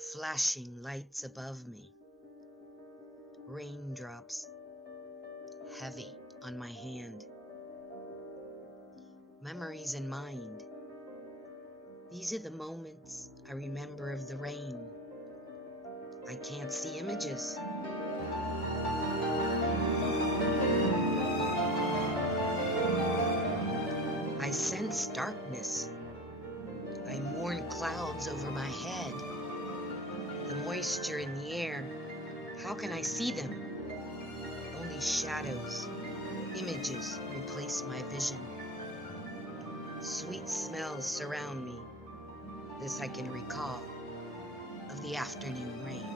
Flashing lights above me, raindrops heavy on my hand, memories in mind. These are the moments I remember of the rain. I can't see images. I sense darkness. I mourn clouds over my head. The moisture in the air. How can I see them? Only shadows, images replace my vision. Sweet smells surround me. This I can recall of the afternoon rain.